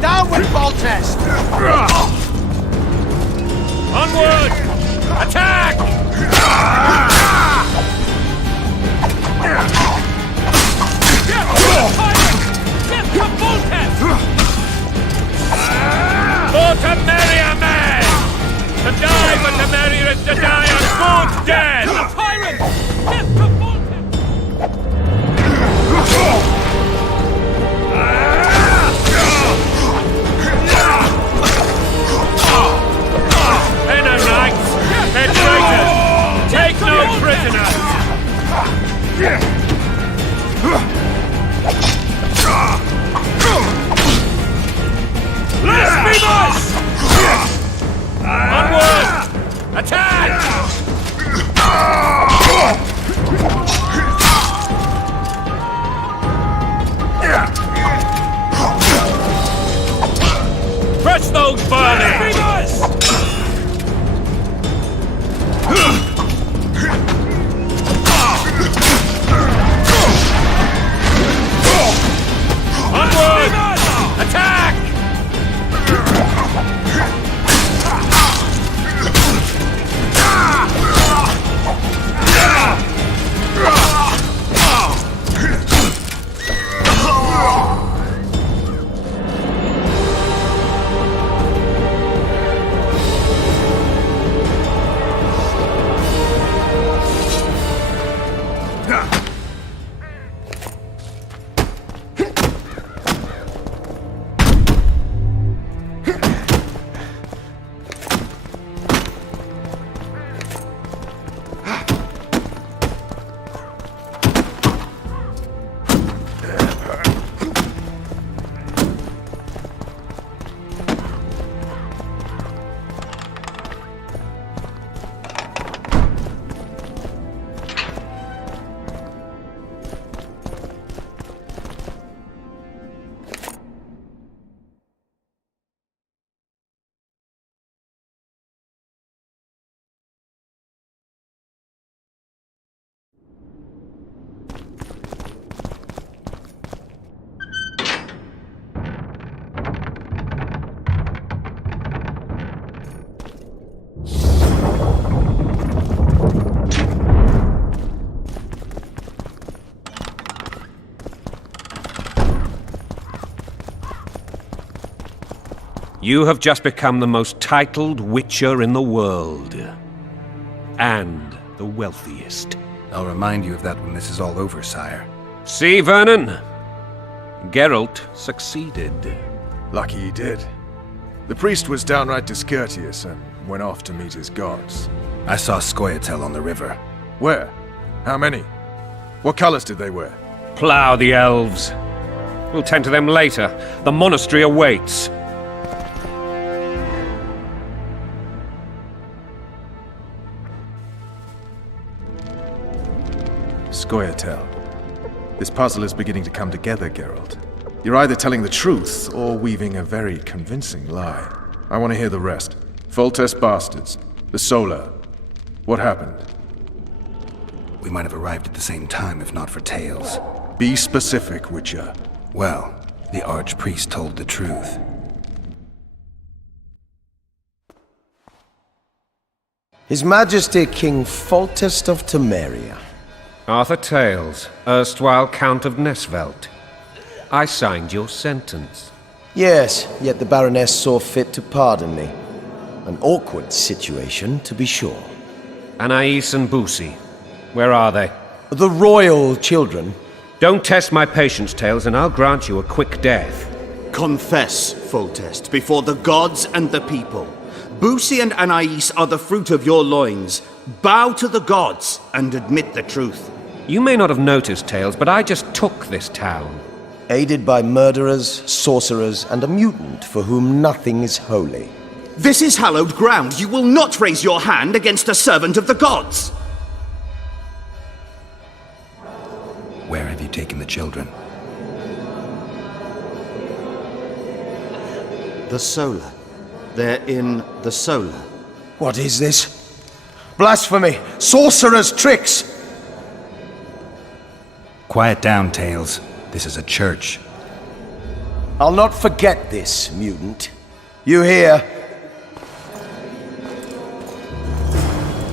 Downward, Boltest! Onward! Attack! For to marry a man! To die but to marry is to die a good death! The tyrant! Death to Enter knights! And traitors! Take no prisoners! Blasphemous! Onward! Attack! Crush those vermin! Onward! Attack! You have just become the most titled Witcher in the world. And the wealthiest. I'll remind you of that when this is all over, sire. See, Vernon? Geralt succeeded. Lucky he did. The priest was downright discourteous and went off to meet his gods. I saw Scoia'tael on the river. Where? How many? What colors did they wear? Plough the elves. We'll tend to them later. The monastery awaits. Scoia'tael. This puzzle is beginning to come together, Geralt. You're either telling the truth or weaving a very convincing lie. I want to hear the rest. Foltest bastards. The Solar. What happened? We might have arrived at the same time if not for Tales. Be specific, Witcher. Well, the Archpriest told the truth. His Majesty King Foltest of Temeria. Arthur Tales, erstwhile Count of Nesvelt. I signed your sentence. Yes, yet the Baroness saw fit to pardon me. An awkward situation, to be sure. Anais and Boussy, where are they? The royal children. Don't test my patience, Tales, and I'll grant you a quick death. Confess, Foltest, before the gods and the people. Boussy and Anais are the fruit of your loins. Bow to the gods and admit the truth. You may not have noticed, Tales, but I just took this town. Aided by murderers, sorcerers, and a mutant for whom nothing is holy. This is hallowed ground. You will not raise your hand against a servant of the gods. Where have you taken the children? The Solar. They're in the Solar. What is this? Blasphemy! Sorcerer's tricks! Quiet down, Tales. This is a church. I'll not forget this, mutant. You hear?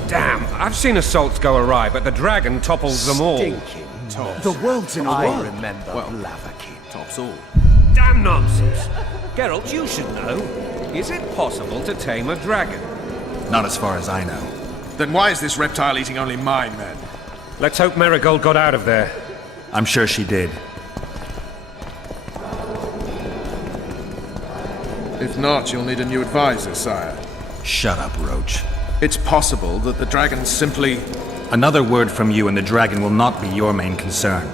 Damn, I've seen assaults go awry, but the dragon topples them all. Stinking. The world's in a I whirl. remember Blaviken. Tops all. Damn nonsense. Geralt, you should know. Is it possible to tame a dragon? Not as far as I know. Then why is this reptile eating only my men? Let's hope Marigold got out of there. I'm sure she did. If not, you'll need a new advisor, sire. Shut up, Roach. It's possible that the dragon simply... Another word from you and the dragon will not be your main concern.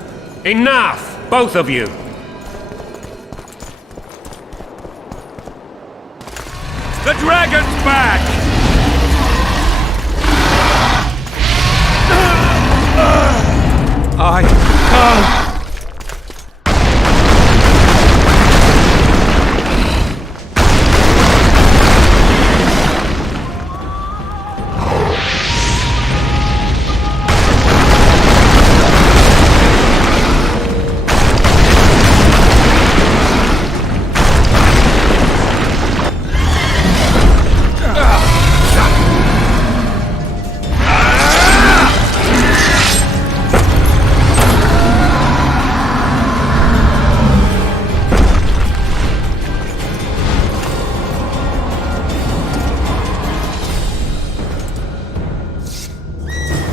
Enough! Both of you! The dragon's back!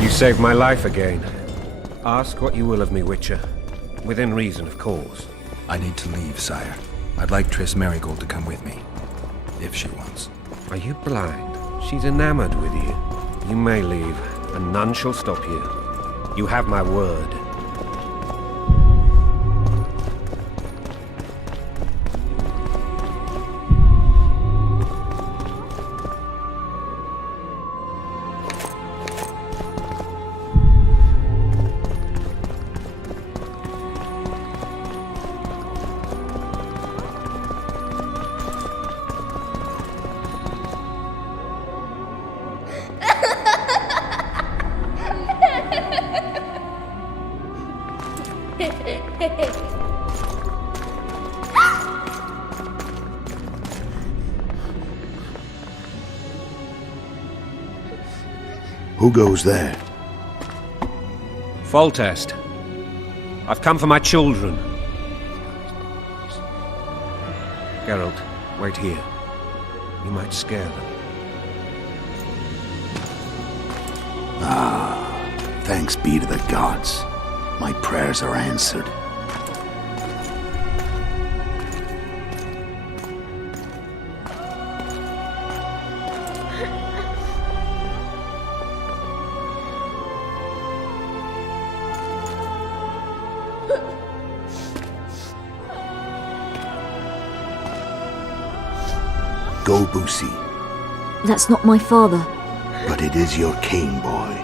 You saved my life again. Ask what you will of me, Witcher. Within reason, of course. I need to leave, sire. I'd like Triss Merigold to come with me. If she wants. Are you blind? She's enamored with you. You may leave, and none shall stop you. You have my word. Who goes there? Foltest. I've come for my children. Geralt, wait here. You might scare them. Thanks be to the gods. My prayers are answered. Go, Boosie, That's not my father. but it is your king, boy.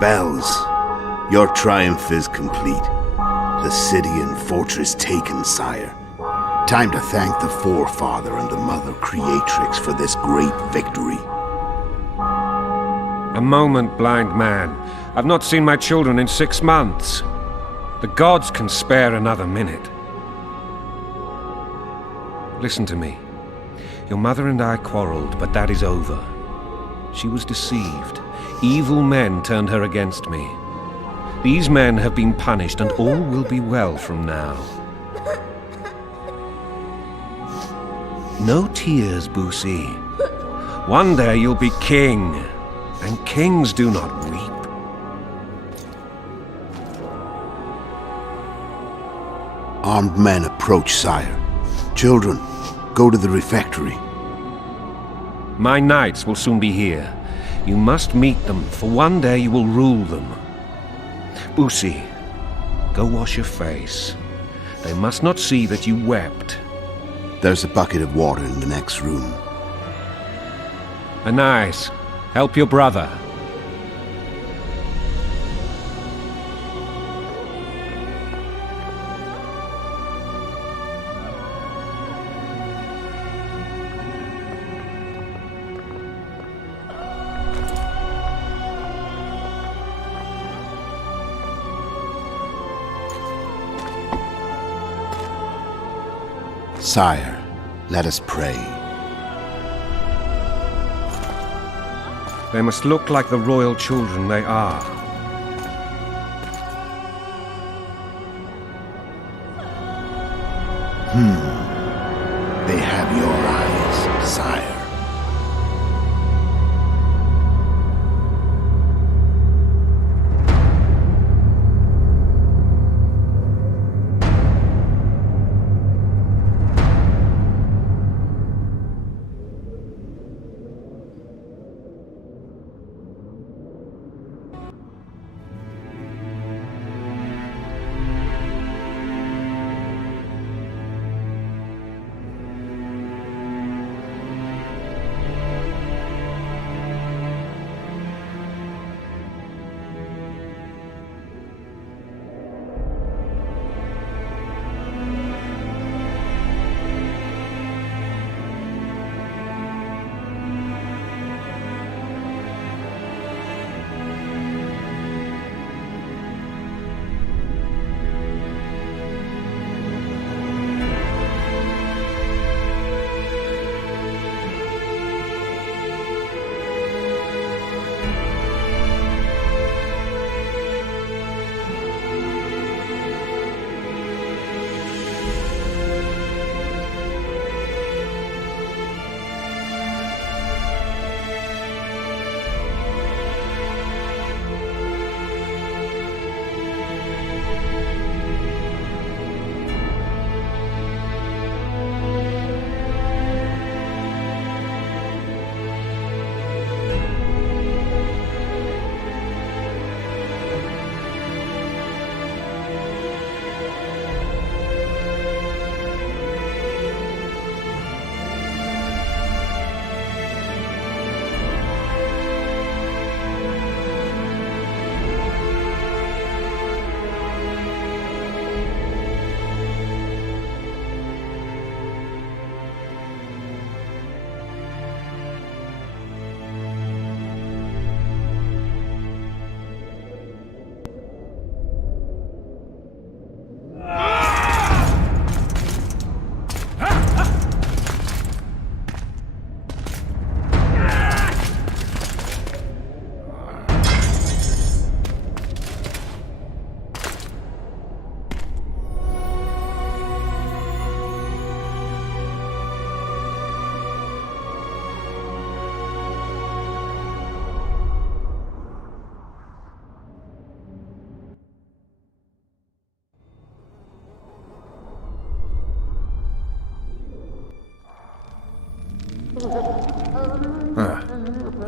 Bells, your triumph is complete. The city and fortress taken, sire. Time to thank the Forefather and the Mother Creatrix for this great victory. A moment, blind man. I've not seen my children in 6 months. The gods can spare another minute. Listen to me. Your mother and I quarreled, but that is over. She was deceived. Evil men turned her against me. These men have been punished, and all will be well from now. No tears, Boosie. One day you'll be king, and kings do not weep. Armed men approach, sire. Children, go to the refectory. My knights will soon be here. You must meet them, for one day you will rule them. Boosie, go wash your face. They must not see that you wept. There's a bucket of water in the next room. Anais, help your brother. Sire, let us pray. They must look like the royal children they are. They have your eyes, sire.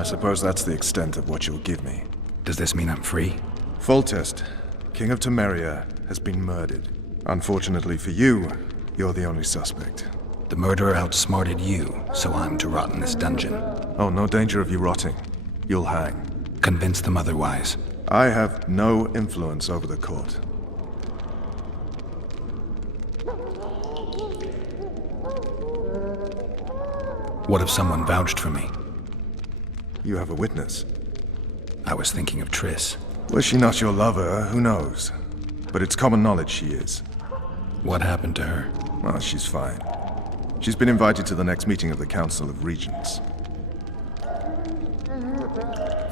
I suppose that's the extent of what you'll give me. Does this mean I'm free? Foltest, King of Temeria, has been murdered. Unfortunately for you, you're the only suspect. The murderer outsmarted you, so I'm to rot in this dungeon. Oh, no danger of you rotting. You'll hang. Convince them otherwise. I have no influence over the court. What if someone vouched for me? You have a witness. I was thinking of Triss. Was she not your lover? Who knows? But it's common knowledge she is. What happened to her? Well, she's fine. She's been invited to the next meeting of the Council of Regents.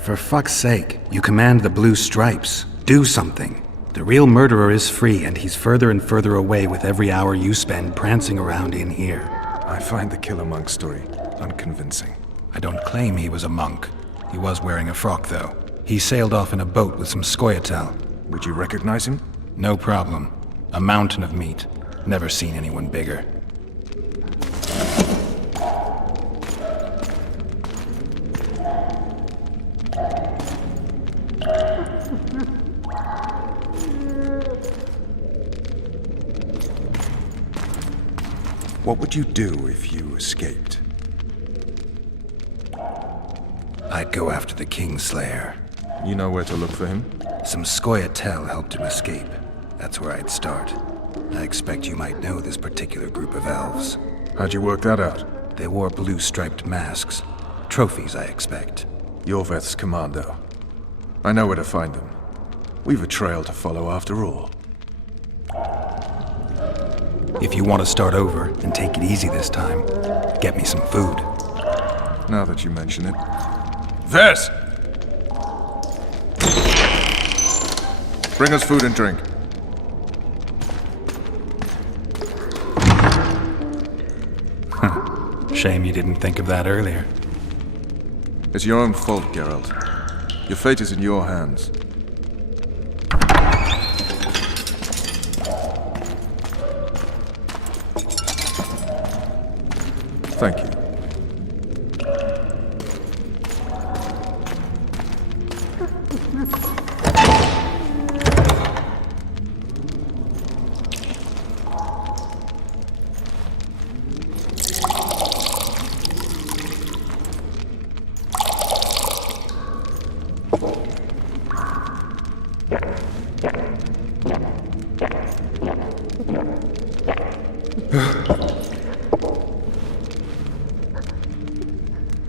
For fuck's sake, you command the Blue Stripes. Do something. The real murderer is free, and he's further and further away with every hour you spend prancing around in here. I find the Killer Monk story unconvincing. I don't claim he was a monk. He was wearing a frock, though. He sailed off in a boat with some Scoia'tael. Would you recognize him? No problem. A mountain of meat. Never seen anyone bigger. What would you do if you escaped? I'd go after the Kingslayer. You know where to look for him? Some Scoia'tael helped him escape. That's where I'd start. I expect you might know this particular group of elves. How'd you work that out? They wore blue-striped masks. Trophies, I expect. Yorveth's commando. I know where to find them. We've a trail to follow after all. If you want to start over and take it easy this time, get me some food. Now that you mention it. Vess! Bring us food and drink. Shame you didn't think of that earlier. It's your own fault, Geralt. Your fate is in your hands. Thank you.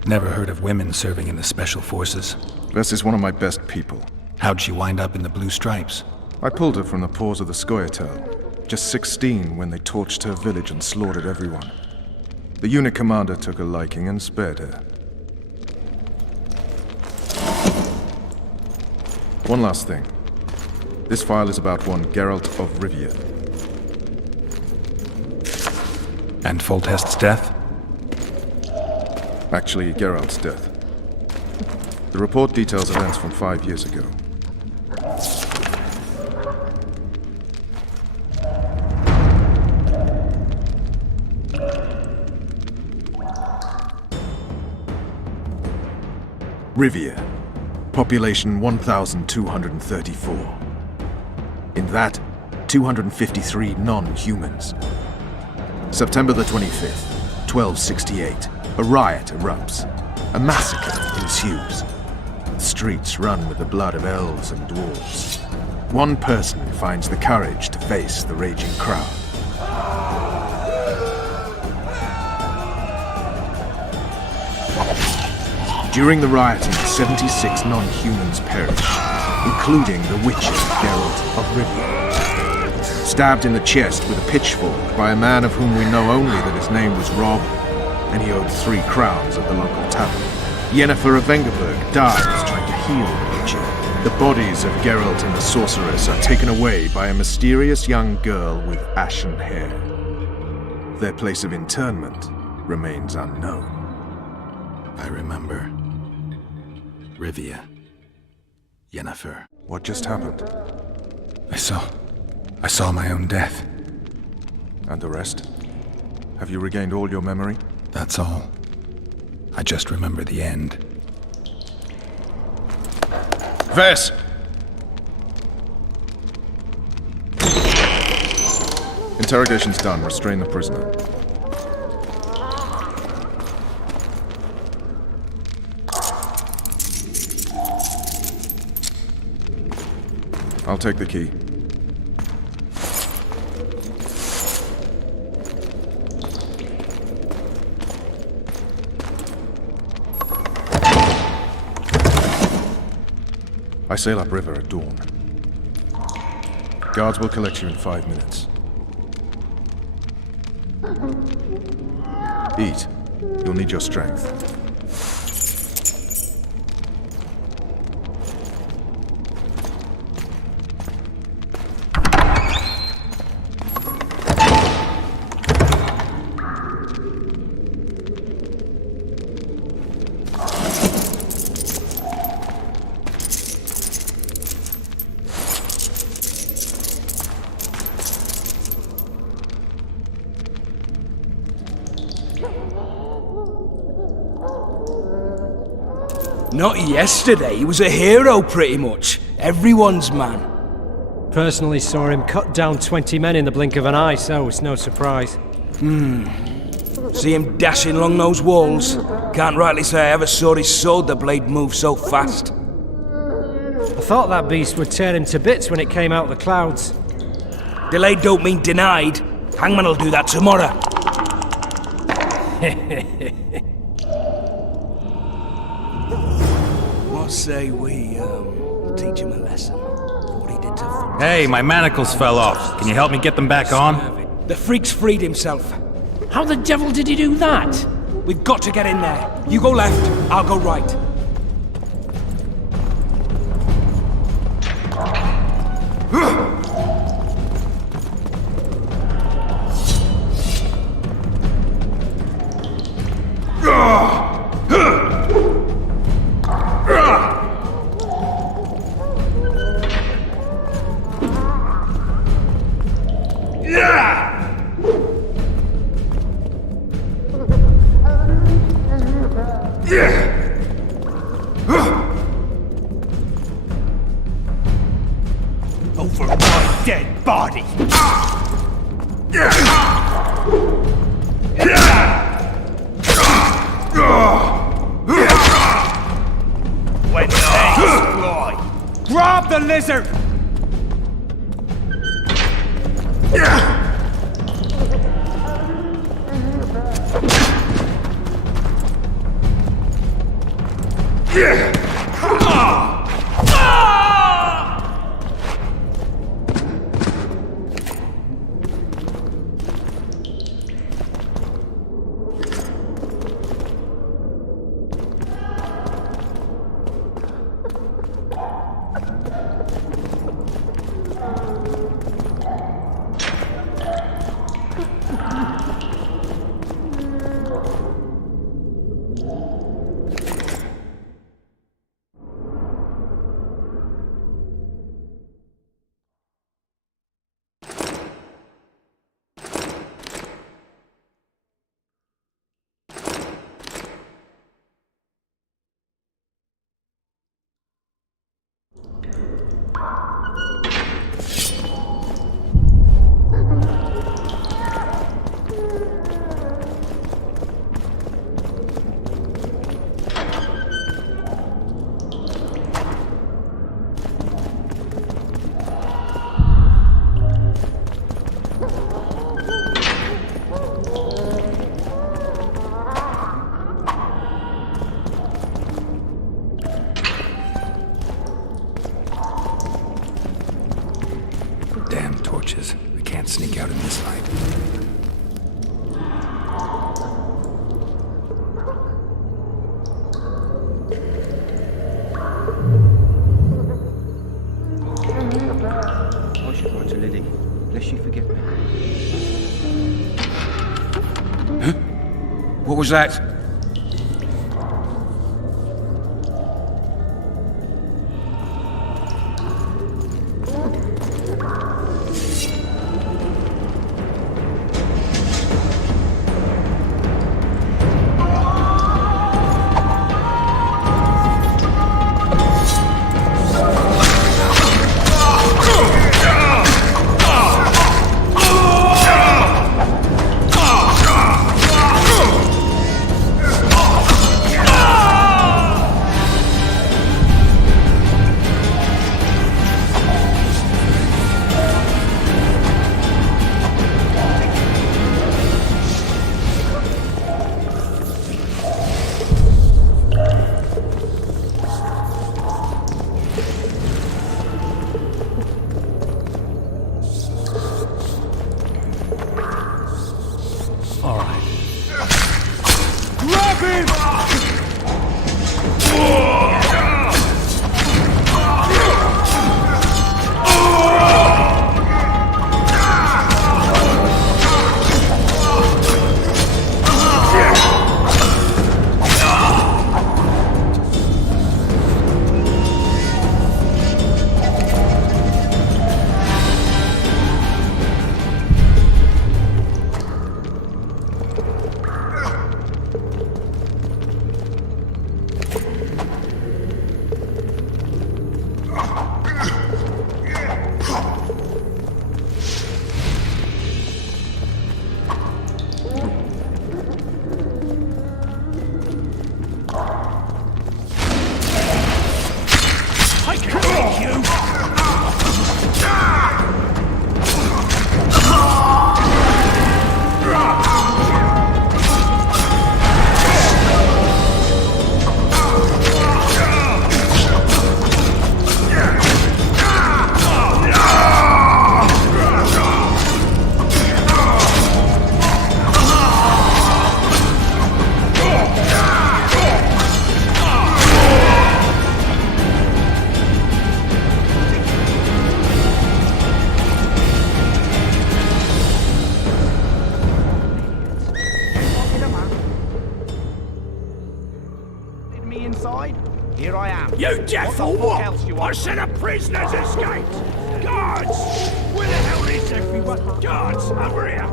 Never heard of women serving in the Special Forces. Vess is one of my best people. How'd she wind up in the Blue Stripes? I pulled her from the paws of the Scoia'tael. Just 16 when they torched her village and slaughtered everyone. The unit commander took a liking and spared her. One last thing. This file is about one Geralt of Rivia. And Foltest's death? Actually, Geralt's death. The report details events from 5 years ago. Rivia. Population 1,234. In that, 253 non-humans. September the 25th, 1268. A riot erupts. A massacre ensues. The streets run with the blood of elves and dwarves. One person finds the courage to face the raging crowd. During the rioting, 76 non-humans perish, including the witcher Geralt of Rivia. Stabbed in the chest with a pitchfork by a man of whom we know only that his name was Rob, and he owed 3 crowns at the local tavern. Yennefer of Vengerberg dies trying to heal the witcher. The bodies of Geralt and the sorceress are taken away by a mysterious young girl with ashen hair. Their place of interment remains unknown. I remember. Rivia. Yennefer. What just happened? I saw my own death. And the rest? Have you regained all your memory? That's all. I just remember the end. Vess! Interrogation's done. Restrain the prisoner. I'll take the key. I sail upriver at dawn. Guards will collect you in 5 minutes. Eat. You'll need your strength. Not yesterday, he was a hero pretty much. Everyone's man. Personally saw him cut down 20 men in the blink of an eye, so it's no surprise. See him dashing along those walls? Can't rightly say I ever saw his sword the blade move so fast. I thought that beast would tear him to bits when it came out of the clouds. Delayed don't mean denied. Hangman will do that tomorrow. What say we, teach him a lesson? What he did to Hey, my manacles fell off. Can you help me get them back on? The freak's freed himself. How the devil did he do that? We've got to get in there. You go left, I'll go right. Over my dead body! When they fly, grab the lizard! Damn torches. We can't sneak out in this light. I should write to Lily, lest she forget me. Huh? What was that? Here I am. You deaf or what? I said a prisoner's escaped! Guards! Where the hell is everyone? Guards, over here!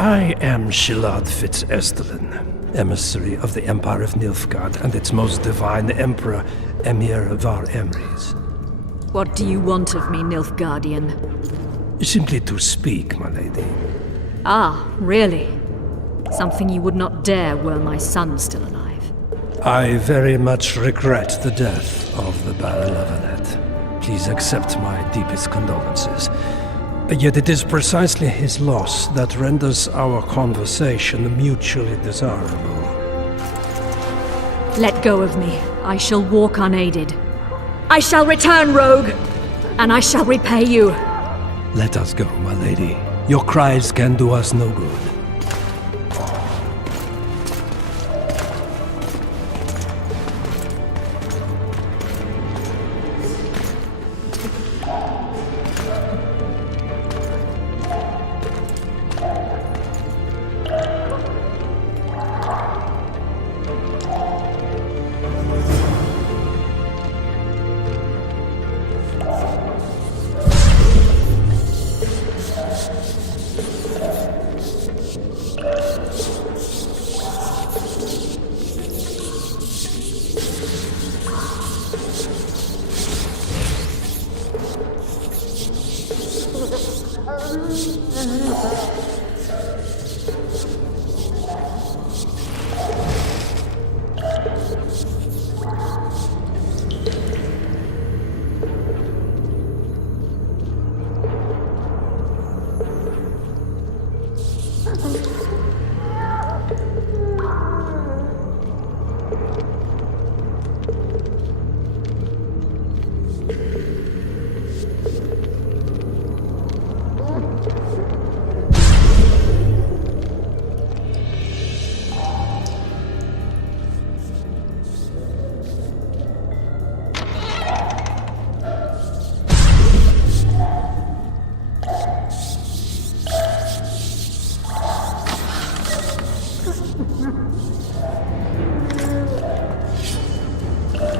I am Shilad Fitz-Estelin, emissary of the Empire of Nilfgaard and its most divine Emperor, Emhyr Var Emreis. What do you want of me, Nilfgaardian? Simply to speak, my lady. Ah, really? Something you would not dare were my son still alive. I very much regret the death of the Baron Levenet. Please accept my deepest condolences. Yet it is precisely his loss that renders our conversation mutually desirable. Let go of me. I shall walk unaided. I shall return, rogue! And I shall repay you. Let us go, my lady. Your cries can do us no good.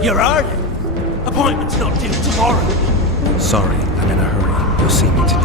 You're early. Appointment's not due tomorrow. Sorry, I'm in a hurry. You'll see me today.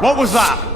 What was that?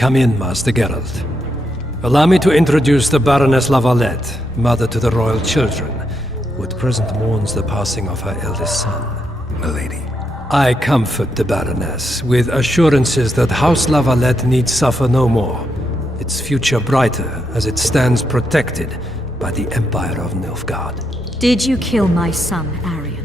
Come in, Master Geralt. Allow me to introduce the Baroness Lavalette, mother to the royal children, who at present mourns the passing of her eldest son. Milady. I comfort the Baroness with assurances that House Lavalette need suffer no more, its future brighter as it stands protected by the Empire of Nilfgaard. Did you kill my son, Arion?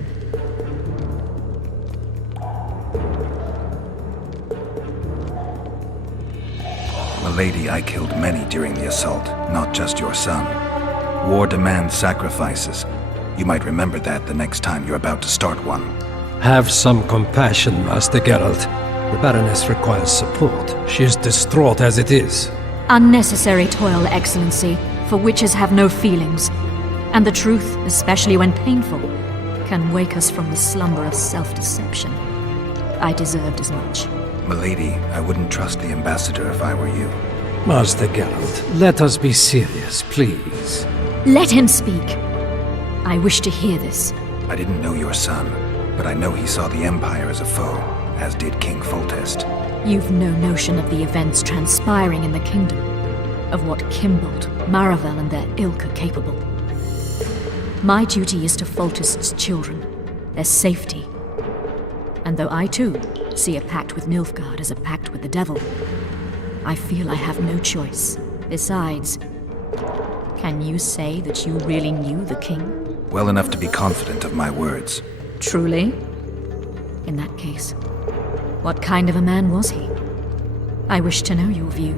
Milady, I killed many during the assault, not just your son. War demands sacrifices. You might remember that the next time you're about to start one. Have some compassion, Master Geralt. The Baroness requires support. She is distraught as it is. Unnecessary toil, Excellency, for witches have no feelings. And the truth, especially when painful, can wake us from the slumber of self-deception. I deserved as much. Milady, I wouldn't trust the ambassador if I were you. Master Geralt, let us be serious, please. Let him speak. I wish to hear this. I didn't know your son, but I know he saw the Empire as a foe, as did King Foltest. You've no notion of the events transpiring in the kingdom, of what Kimbold, Maravel, and their ilk are capable. My duty is to Foltest's children, their safety. And though I too see a pact with Nilfgaard as a pact with the devil, I feel I have no choice. Besides, can you say that you really knew the king? Well enough to be confident of my words. Truly? In that case, what kind of a man was he? I wish to know your view.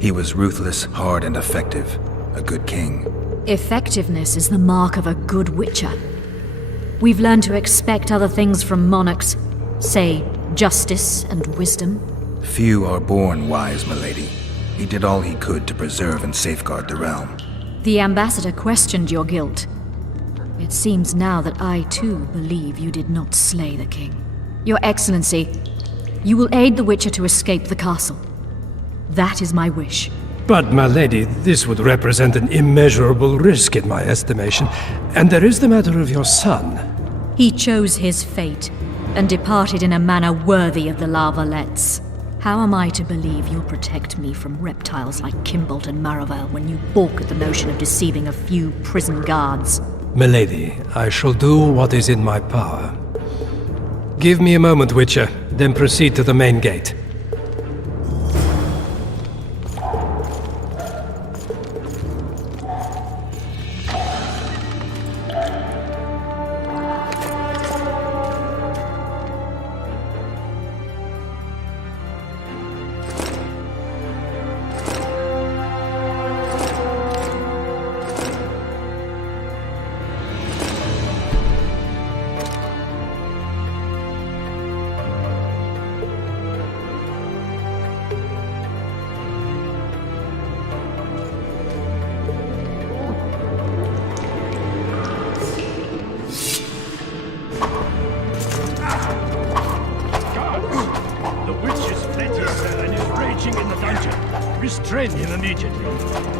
He was ruthless, hard, and effective. A good king. Effectiveness is the mark of a good witcher. We've learned to expect other things from monarchs, say, justice and wisdom. Few are born wise, milady. He did all he could to preserve and safeguard the realm. The ambassador questioned your guilt. It seems now that I too believe you did not slay the king. Your Excellency, you will aid the Witcher to escape the castle. That is my wish. But, my lady, this would represent an immeasurable risk in my estimation. And there is the matter of your son. He chose his fate, and departed in a manner worthy of the La Valettes. How am I to believe you'll protect me from reptiles like Kimbold and Maravel when you balk at the notion of deceiving a few prison guards? Milady, I shall do what is in my power. Give me a moment, Witcher, then proceed to the main gate. The witch is fled his cell and is raging in the dungeon. Restrain him immediately.